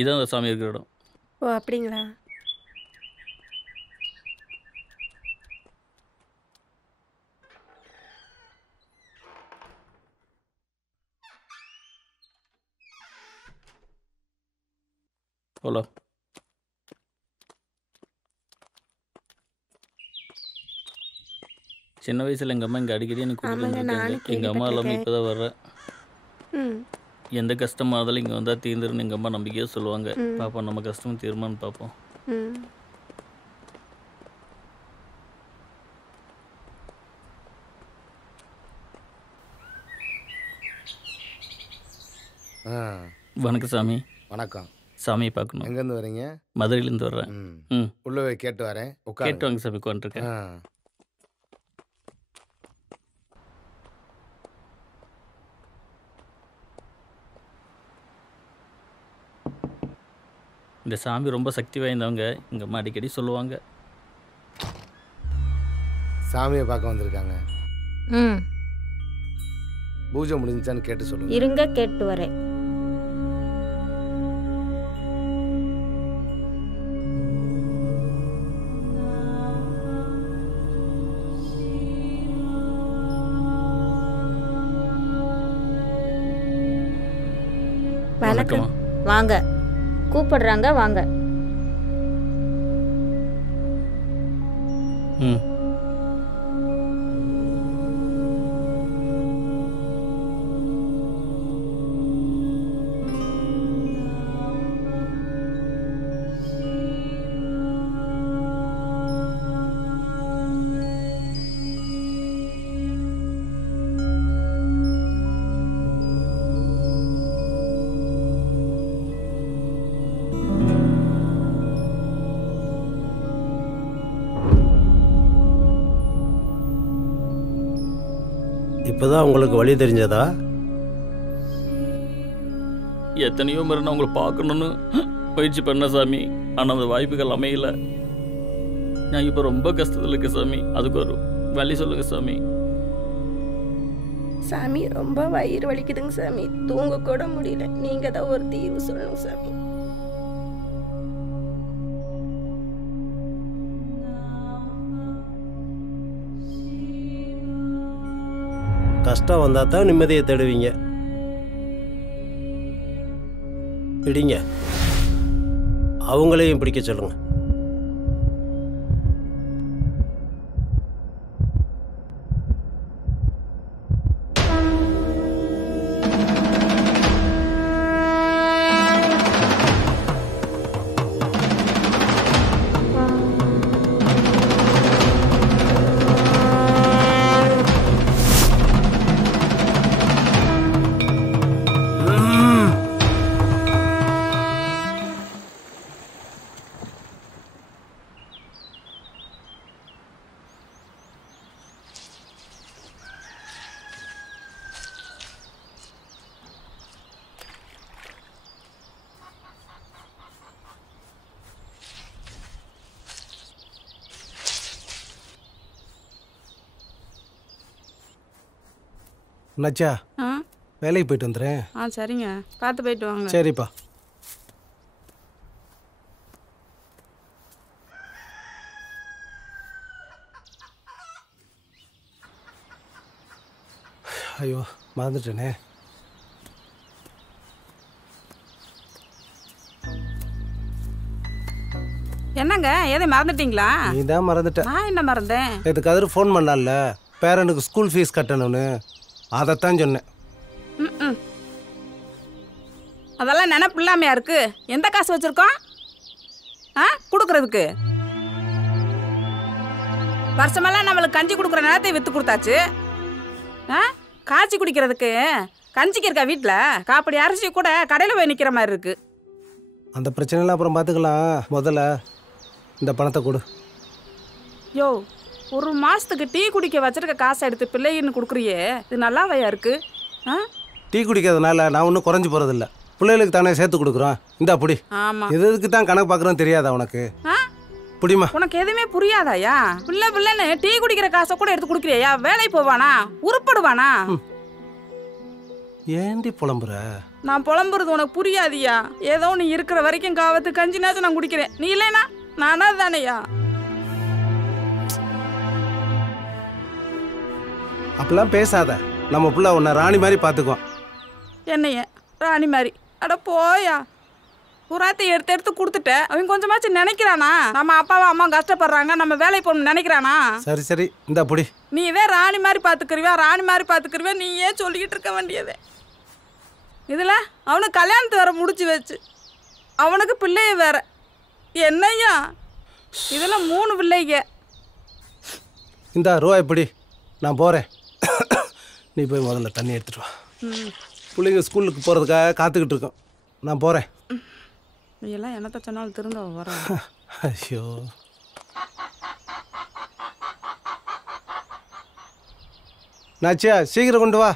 இதான் அந்த சாமி இருக்கிற இடம். ஓ அப்படிங்களா? போலாம். சின்ன வயசில் எங்கள் அம்மா இங்கே அடிக்கடி எனக்கு கூட்டிகிட்டு வந்துருக்காங்க. எங்கள் அம்மா இல்லாமல் இப்போ தான் வர்றேன். எந்த கஷ்டமாக இருந்தாலும் இங்கே வந்தால் தீர்ந்துருன்னு எங்கள் அம்மா நம்பிக்கையாக சொல்லுவாங்க. பார்ப்போம் நம்ம கஷ்டமும் தீர்மான்னு பார்ப்போம். வணக்கம் சாமி. வணக்கம். சாமியை பார்க்கணும். எங்கேருந்து வரீங்க? மதுரையிலேருந்து வர்றேன். உள்ளே கேட்டு வரேன். கேட்டு வாங்க சாமி, உட்காந்துருக்கேன். இந்த சாமி ரொம்ப சக்தி வாய்ந்தவங்க. எங்கள் அம்மா அடிக்கடி சொல்லுவாங்க. சாமியை பார்க்க வந்திருக்காங்க. பூஜை முடிஞ்சான்னு கேட்டு சொல்லுங்க. இருங்க, கேட்டு வரேன். வணக்கம். வாங்க, கூப்பிடுறாங்க, வாங்க. இப்போதான் உங்களுக்கு வழி தெரிஞ்சதா? எத்தனையோ முறை நான் உங்களை பார்க்கணுன்னு முயற்சி பண்ண சாமி. ஆனால் அந்த வாய்ப்புகள் அமையல. நான் இப்போ ரொம்ப கஷ்டத்தில் இருக்கேன் சாமி. அதுக்கு ஒரு வழி சொல்லுங்க சாமி. சாமி, ரொம்ப வயிறு வலிக்குதுங்க சாமி. தூங்க கூட முடியல. நீங்க தான் ஒரு தீர்வு சொல்லணும் சாமி. கஷ்டம் வந்தால் தான் நிம்மதியை தேடுவீங்க. பிடிங்க, அவங்களையும் பிடிக்க சொல்லுங்க. நச்சா, வேலைக்கு போயிட்டு வந்துடுறேன். சரிங்க, பார்த்து போயிட்டு வாங்க. சரிப்பா. ஐயோ, மறந்துட்டேனே. என்னங்க, எதை மறந்துட்டீங்களா? நீ தான் மறந்துட்ட. நான் என்ன மறந்தேன்? இதுக்கு கதிர ஃபோன் பண்ணால பேரனுக்கு ஸ்கூல் ஃபீஸ் கட்டணும்னு. அதைத்தான் சொன்னேன். அதெல்லாம் நினைப்பு இல்லாமையா இருக்கு? எந்த காசு வச்சிருக்கோம் கொடுக்கறதுக்கு? வருஷமெல்லாம் நம்மளுக்கு கஞ்சி கொடுக்குற நேரத்தை வித்து கொடுத்தாச்சு. காய்ச்சி குடிக்கிறதுக்கு கஞ்சிக்கு இருக்கா வீட்டில்? காப்படி அரிசி கூட கடையில் போய் நிற்கிற மாதிரி இருக்கு. அந்த பிரச்சனைலாம் அப்புறம் பார்த்துக்கலாம். முதல்ல இந்த பணத்தை கொடு. யோ, ஒரு மாசத்துக்கு டீ குடிக்க வச்சிருக்க காசை எடுத்து பிள்ளைன்னு கொடுக்குறியே, இது நல்லாவையா இருக்கு? டீ குடிக்கிறதுனால நான் ஒன்றும் குறைஞ்சி போகிறதில்ல. பிள்ளைகளுக்கு தானே சேர்த்து கொடுக்குறோம். இந்த அப்படி. ஆமாம். எதுக்கு தான் கணக்கு பார்க்குறோன்னு தெரியாதா உனக்கு? புடிமா. உனக்கு எதுவுமே புரியாதாயா? பிள்ளைன்னு டீ குடிக்கிற காசை கூட எடுத்து குடுக்குறியா? வேலை போவானா? உருப்படுவானா? ஏண்டி புலம்புற? நான் புலம்புறது உனக்கு புரியாதியா? ஏதோ நீ இருக்கிற வரைக்கும் காவத்து கஞ்சினாச்சும் நான் குடிக்கிறேன். நீ இல்லைனா நானா தானேயா? அப்பெல்லாம் பேசாத. நம்ம புள்ள உன்னை ராணி மாதிரி பார்த்துக்கோ. என்னைய ராணி மாதிரி? அட போயா, புறாத்தை எடுத்து எடுத்து கொடுத்துட்டேன். அவன் கொஞ்சமாச்சும் நினைக்கிறானா நம்ம அப்பாவும் அம்மா கஷ்டப்படுறாங்க, நம்ம வேலைக்கு போகணும்னு நினைக்கிறானா? சரி சரி, இந்த புடி. நீ இதே ராணி மாதிரி பார்த்துக்கிறியா, ராணி மாதிரி பார்த்துக்கிறியா, நீ ஏன் சொல்லிக்கிட்டு இருக்க வேண்டியதே? இதில் அவனுக்கு கல்யாணத்தை வேற முடிச்சு வச்சு அவனுக்கு பிள்ளைய வேற. என்னையா இதில் 3 பிள்ளைங்க. இந்த ரூபா இப்படி நான் போகிறேன். நீ போய் முதல்ல தண்ணி எடுத்துட்டு வா. பிள்ளைங்க ஸ்கூலுக்கு போகிறதுக்காக காத்துக்கிட்டு இருக்கோம். நான் போகிறேன். எல்லாம் என்னத்த சொன்னாலும் திரும்ப வர. ஐயோ, நாச்சியா சீக்கிரம் கொண்டு வா.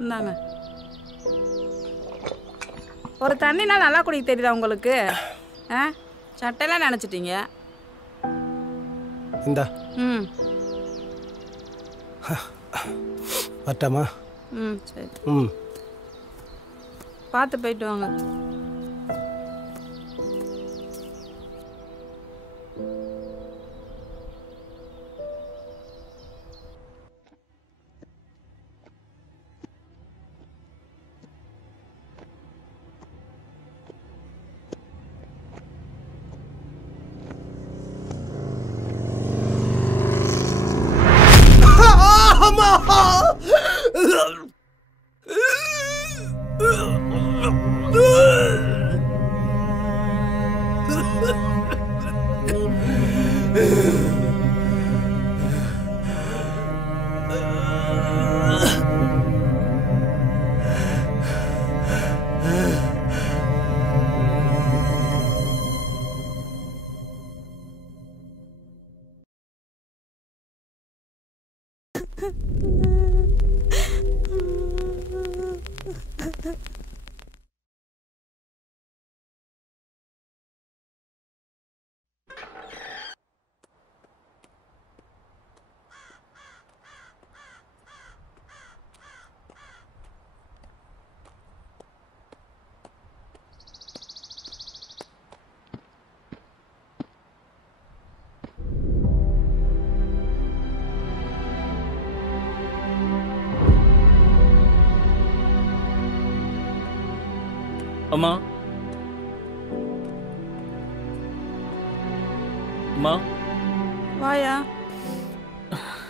இந்தாங்க. ஒரு தண்ணினா நல்லா குடிக்க தெரியுதா உங்களுக்கு? ஆ, சட்டையெல்லாம் நினச்சிட்டீங்க. இந்தா. ம் வரட்டாமா? ம் சரி. ம், பார்த்து போயிட்டு வாங்க. அம்மா, அம்மா. வாயா,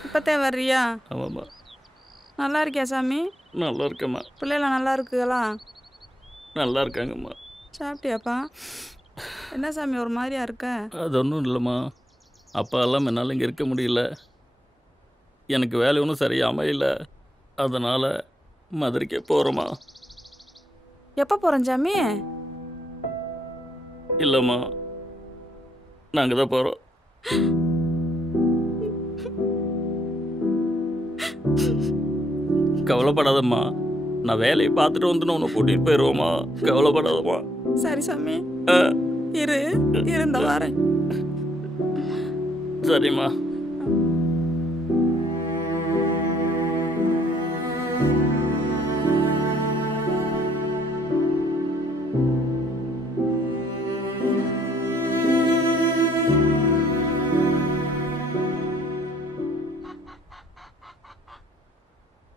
இப்போத்தே வர்றியா? ஆமாம்மா. நல்லா இருக்கியா சாமி? நல்லா இருக்கேம்மா. பிள்ளைலாம் நல்லா இருக்குங்களா? நல்லா இருக்காங்கம்மா. சாப்பிட்டியாப்பா? என்ன சாமி ஒரு மாதிரியா இருக்க? அது ஒன்றும் இல்லைம்மா. அப்பா எல்லாம் என்னால் இங்கே இருக்க முடியல. எனக்கு வேலை ஒன்றும் சரியாக அமையல. அதனால் மதுரைக்கே போகிறோம்மா. எப்போ போகிறேன் சாமி? இல்லைம்மா, நாங்கள் தான் போகிறோம். கவலைப்படாதம்மா. நான் வேலையை பார்த்துட்டு வந்து உன்னை கூட்டிகிட்டு போயிடுவோம்மா. கவலைப்படாதம்மா. சரி சாமி, இருந்த வாரேன். சரிம்மா.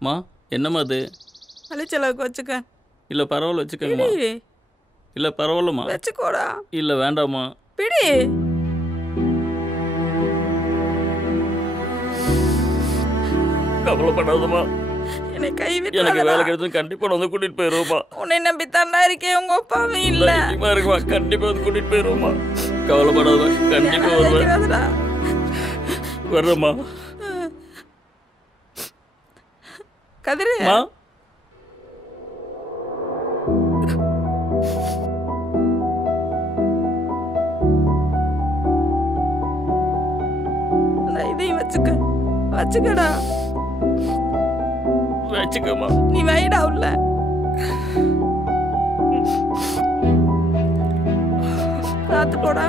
மா, என்னம்மா அது? அழிச்சலவுக்கு வச்சுக்க. இல்லை பரவாயில்ல, வச்சுக்கோங்கம்மா. இல்லை பரவாயில்லம்மா. வச்சுக்கோடா. இல்லை வேண்டாம்மா. பிடி. கவலைப்படாதம்மா. என்னை கைவிட்டு எனக்கு வேலை கிடைச்சது கண்டிப்பாக வந்து கூட்டிகிட்டு போயிடுவோம்மா. உன்னை நம்பி தாண்டா இருக்கேன், உங்க அப்பாவும் இல்லை. இருக்குமா, கண்டிப்பாக வந்து கூட்டிகிட்டு போயிடுவோம்மா. கவலைப்படாதம்மா, கண்டிப்பாக வருவேன். வர்றேம்மா. கதிரு, இதையும் வச்சுக்கடா. வச்சுக்கோமா. நீ வைடா உள்ள. காத்து போடா.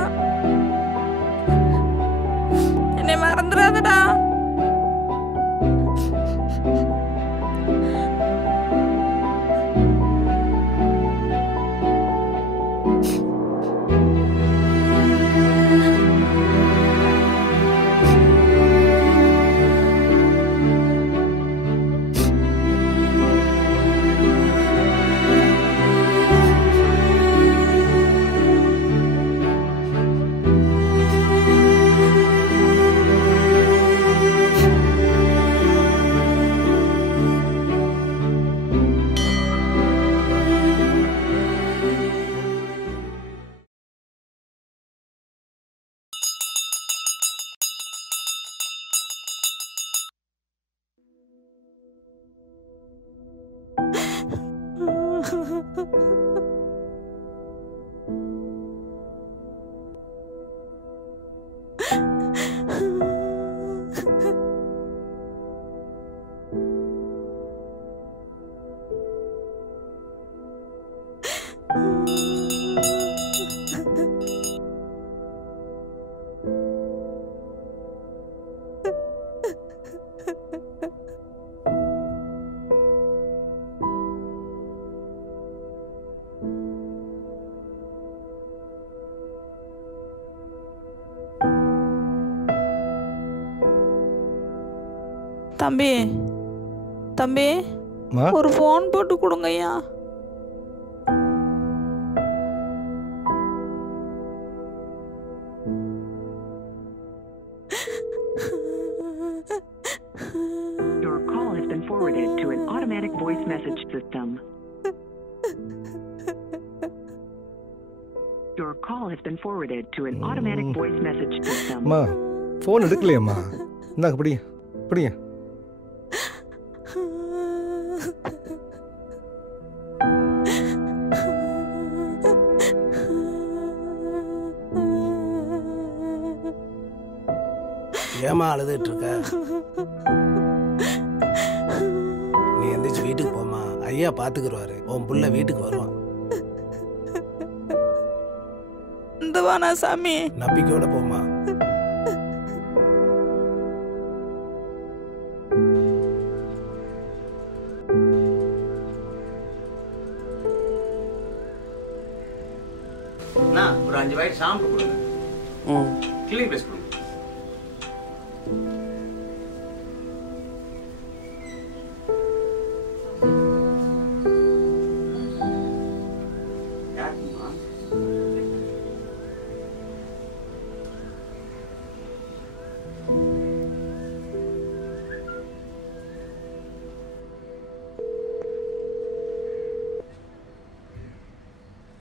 தம்பி தம்பி ஒரு ஃபோன் போட்டு கொடுங்கய்யா. Your call has been forwarded to an automatic voice message system. Your call has been forwarded to an automatic voice message system. அம்மா ஃபோன் எடுக்கலையம்மா. இந்தாங்க பிடிங்க பிடிங்க. ஏமா அழுதுட்டு இருக்க? நீ எந்திரிச்சு வீட்டுக்கு போமா, ஐயா பாத்துக்குருவாரு. உன் புள்ள வீட்டுக்கு வருவான். இந்த வானா சாமி, நம்பிக்கையோட போமா. ஒரு 5 பாக்கெட் ஷாம்பு கொடுங்க. கிளீனிங் ப்ளஸ் கொடுங்க.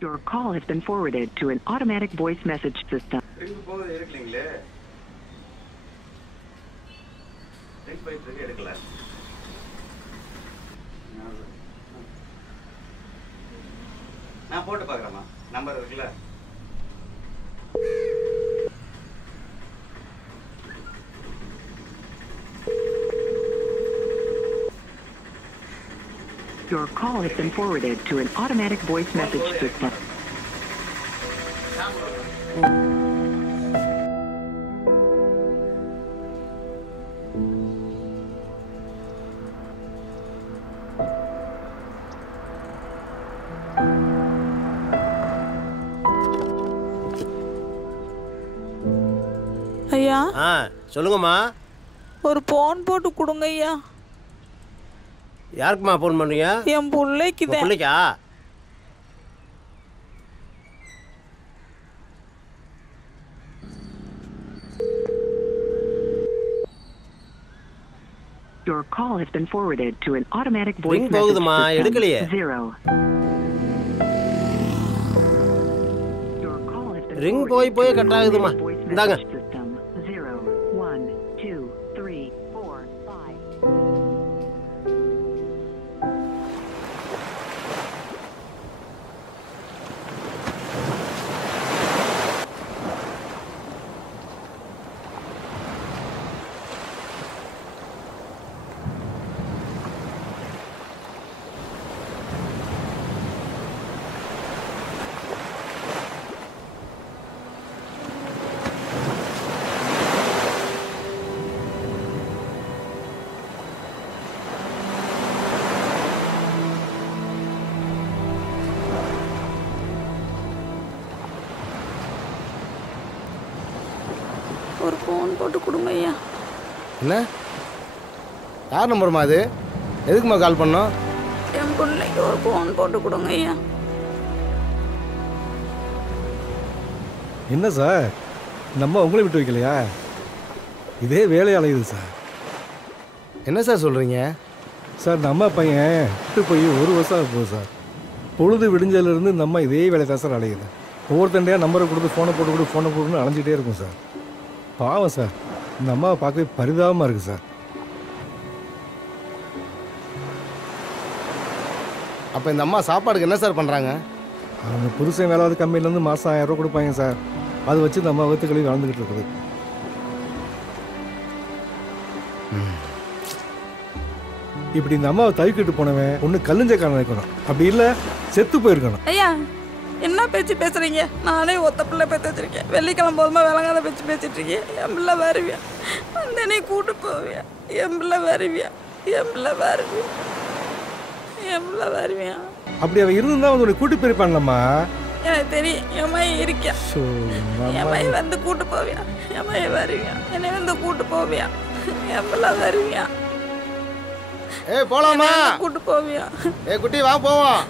Your call has been forwarded to an automatic voice message system. எடுக்கலீங்களே. எடுக்கல. நான் போட்டு பார்க்குறேம்மா. நம்பர் இருக்குல்ல? Your call has been forwarded to an automatic voice message system. ஐயா. சொல்லுங்கம்மா. ஒரு ஃபோன் போட்டு கொடுங்க ஐயா. யாருக்குமா ஃபோன் பண்ணுறீங்க? என் பிள்ளைக்கு தான். பிள்ளைக்கா? Your call has been forwarded to an automatic voice message போகுதுமா, எடுக்கலையே. 0. Ring போய் போய் கட் ஆகுதுமா. இந்தாங்க. 0 1 2 3 4 5. ஒரு ஃபோன் போட்டு கொடுங்க ஐயா. என்ன? யார் நம்பருமா அது? எதுக்குமா கால் பண்ணோம்? என் பிள்ளைக்கு ஒரு ஃபோன் போட்டு கொடுங்க ஐயா. என்ன சார், நம்ம உங்களை விட்டு வைக்கலையா? இதே வேலையை அலையுது சார். என்ன சார் சொல்கிறீங்க? சார் நம்ம பையன் விட்டு போய் 1 வருஷம் போகுது சார். பொழுது விடிஞ்சதுலேருந்து நம்ம இதே வேலை தான் சார் அலையுது. ஒவ்வொருத்தண்டையாக நம்பரை கொடுத்து ஃபோனை போட்டு கொடு ஃபோனை போட்டுன்னு அலைஞ்சிட்டே இருக்கும் சார். பாவம் சார், இந்த அம்மாவை பார்க்கவே பரிதாபமாக இருக்குது சார். அப்போ இந்த அம்மா சாப்பாடுக்கு என்ன சார் பண்ணுறாங்க? அவங்க புருஷன் வேலாவது கம்பெனிலேருந்து மாதம் 1000 ரூபா கொடுப்பாங்க சார். அதை வச்சு இந்த அம்மா வயிற்றுக்களி வளர்ந்துக்கிட்டு இருக்குது. இப்படி இந்த அம்மாவை தவிக்கிட்டு போனவன் ஒன்று கல்லுஞ்சக்காரன் இருக்கணும், அப்படி இல்லை செத்து போயிருக்கணும். ஐயா என்ன பேச்சு பேசுறீங்க? நானே ஒத்த பிள்ளை பேத்து வச்சிருக்கேன். வெள்ளிக்கிழமை போதுமா விளங்காத பேச்சு பேசிட்டு இருக்கேன். என் பிள்ளை வருவியா? அந்த நீ கூட்டு போவியா? என் பிள்ளை வருவியா? என் பிள்ளை வருவியா? என் பிள்ளை வருவியா? அப்படி அவன் இருந்தா வந்து உனக்கு கூட்டி போயிருப்பான்லம்மா. எனக்கு தெரியும். என் மையம் இருக்கா. என் மையம் வந்து கூட்டு போவியா? என் மையம் வருவியா? என்னை வந்து கூட்டு போவியா? என் பிள்ளை வருவியா? போலாமா? கூட்டு போவியா? குட்டி வா போவோம்.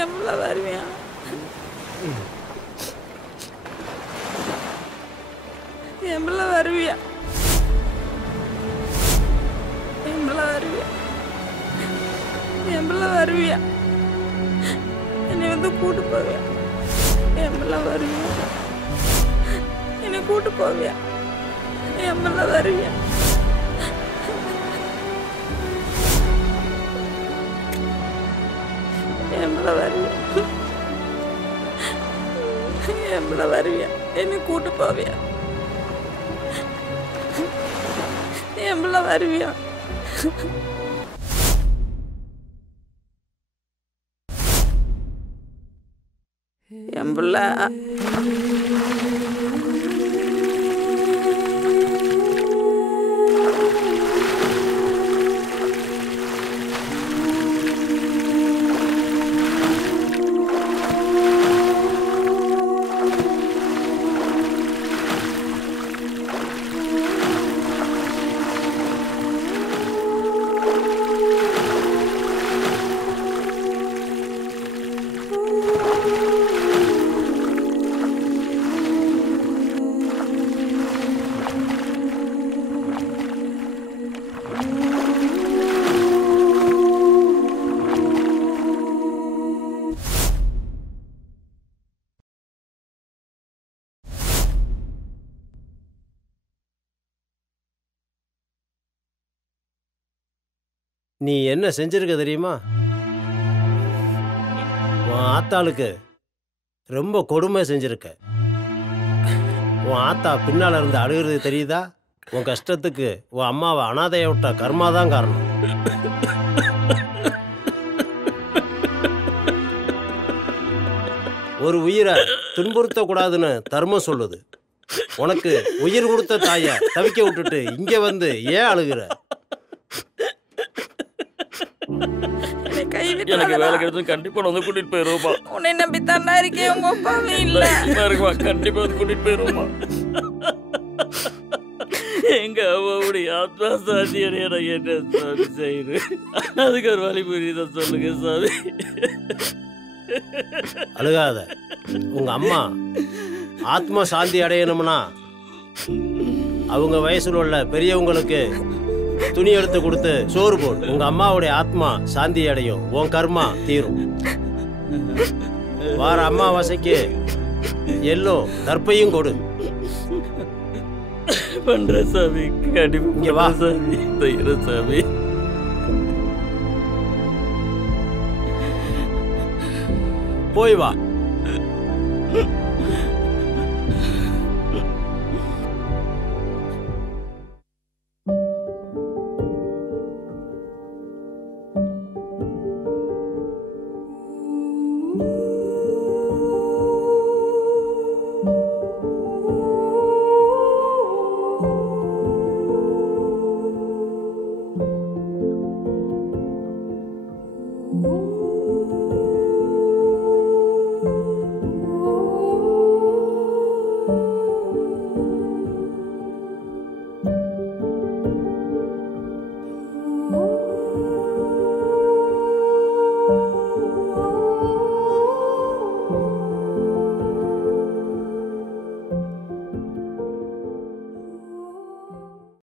என் பிள்ளை வருவியா? என் பிள்ளை வருவியா? என் பிள்ளை வருவியா? என் பிள்ளை வருவியா? என்னை வந்து கூட்டு போவியா? என் பிள்ளை வருவியா? என்னை கூட்டு போவியா? என் பிள்ளை வருவியா? என் பிள்ளை வருவியா? என் பிள்ளை வருவியா? என்னை கூட்டு போவியா? என் பிள்ளை வருவியா? என் பிள்ளை நீ என்ன செஞ்சிருக்க தெரியுமா? உன் ஆத்தாளுக்கு ரொம்ப கொடுமை செஞ்சிருக்க. உன் ஆத்தா பின்னால் இருந்து அழுகிறது தெரியுதா? உன் கஷ்டத்துக்கு உன் அம்மாவை அனாதையை விட்ட கர்மாதான் காரணம். ஒரு உயிரை துன்புறுத்தக்கூடாதுன்னு தர்மம் சொல்லுது. உனக்கு உயிர் கொடுத்த தாயை தவிக்க விட்டுட்டு இங்கே வந்து ஏன் அழுகிற? எனக்கு வேலை கிடைச்சது கண்டிப்பா வந்து கூட்டிட்டு போயிருவோமா? உன்னை நம்பி தாண்டா இருக்கேன். உங்க அப்பாவே இல்ல. இருக்குமா? கண்டிப்பா வந்து கூட்டிட்டு போயிருவோமா? எங்க அம்மாவுடைய ஆத்மா சாதி அடைய நான் என்ன சாமி செய்யுது? அதுக்கு ஒரு வழி புரியுத சொல்லுங்க சாமி. அழுகாத. உங்க அம்மா ஆத்மா சாந்தி அடையணும்னா அவங்க வயசுல உள்ள பெரியவங்களுக்கு துணி எடுத்து கொடுத்து சோறு போடு. உங்க அம்மாவுடைய ஆத்மா சாந்தி அடையும். உன் கர்மா தீரும். வார அம்மாவாசைக்கு எல்லோ தர்ப்பையும் கொடு. பண்ற சாமி. இங்க வா சாமி. செய்யற சாமி. போய் வா.